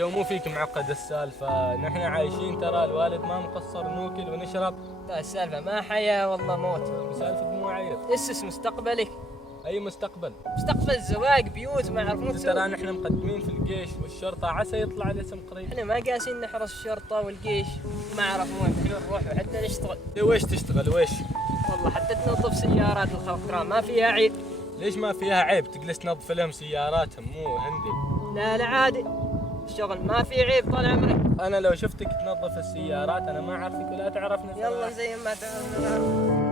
تو مو فيك معقد السالفة، نحن عايشين ترى، الوالد ما مقصر، نوكل ونشرب. السالفة ما حياة والله موت. مسالفة مو عيب. اسس مستقبلك. أي مستقبل؟ مستقبل الزواج، بيوت ما يعرفون ترى نحن مقدمين في الجيش والشرطة، عسى يطلع الاسم قريب. احنا ما قاسين نحرس الشرطة والجيش وما يعرفون، احنا نروح وحتى نشتغل. ويش تشتغل ويش؟ والله حتى تنظف سيارات الخلق ترى ما فيها عيب. ليش ما فيها عيب؟ تجلس تنظف لهم سياراتهم مو هندي. لا لا عادي، الشغل ما في عيب طال عمرك. أنا لو شفتك تنظف السيارات أنا ما أعرفك ولا تعرفني. يلا زي ما تعرفنا.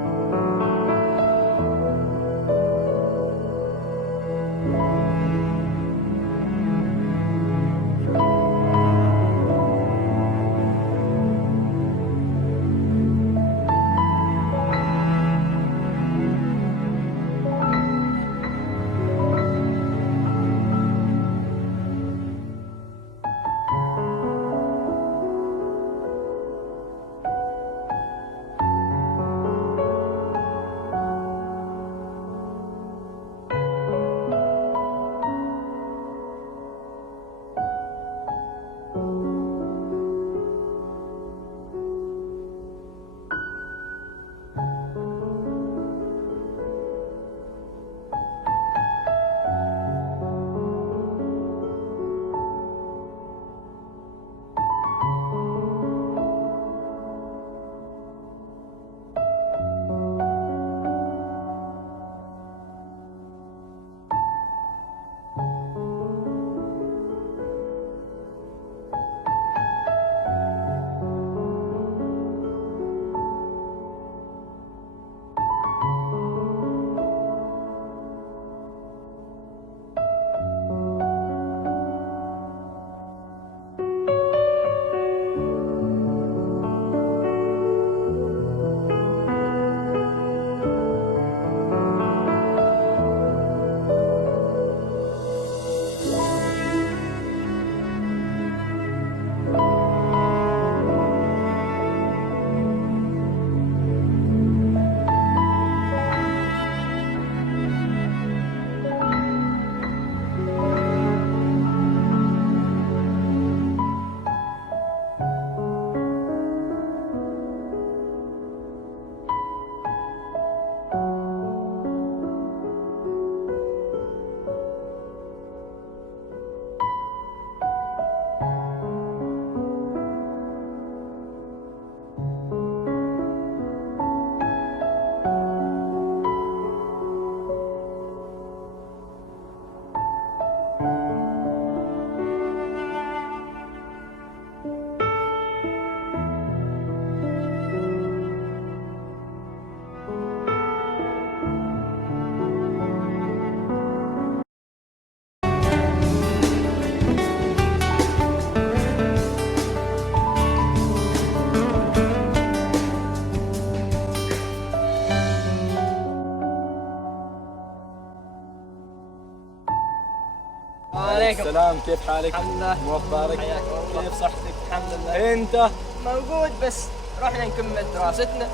السلام، كيف حالك؟ الحمد لله. مو اخبارك؟ حياك والله. كيف صحتك؟ الحمد لله. انت؟ موجود بس رحنا نكمل دراستنا.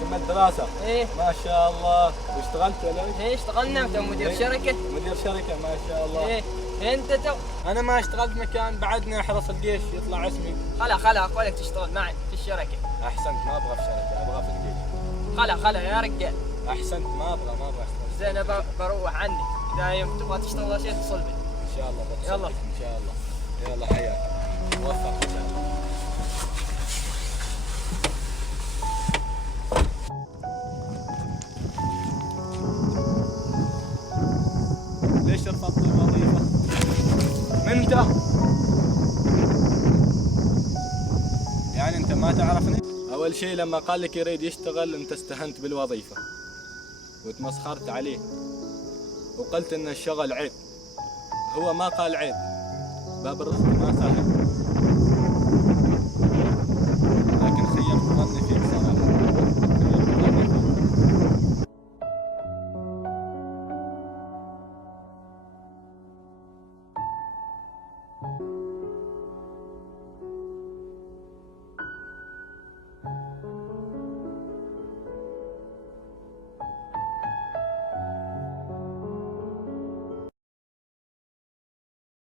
كملت دراسة؟ ايه ما شاء الله. واشتغلت ولا ايش؟ ايه اشتغلنا تو مدير شركة. مدير شركة ما شاء الله. ايه انت تو. انا ما اشتغلت مكان، بعدني احرس الجيش يطلع اسمي. خلا اقولك تشتغل معي في الشركة. احسنت، ما ابغى في شركة، ابغى في الجيش. خلا يا رجال. احسنت، ما ابغى اشتغل. زين انا بروح عني، اذا يوم تبغى تشتغل شيء اتصل بي. ان شاء الله بتصل يلا. بك ان شاء الله. يلا حياك، موفق ان شاء الله. ليش رفضت الوظيفة؟ من انت؟ يعني انت ما تعرفني؟ اول شيء لما قال لك يريد يشتغل انت استهنت بالوظيفة وتمسخرت عليه وقلت ان الشغل عيب. هو ما قال عيب، باب الرزق ما سهل،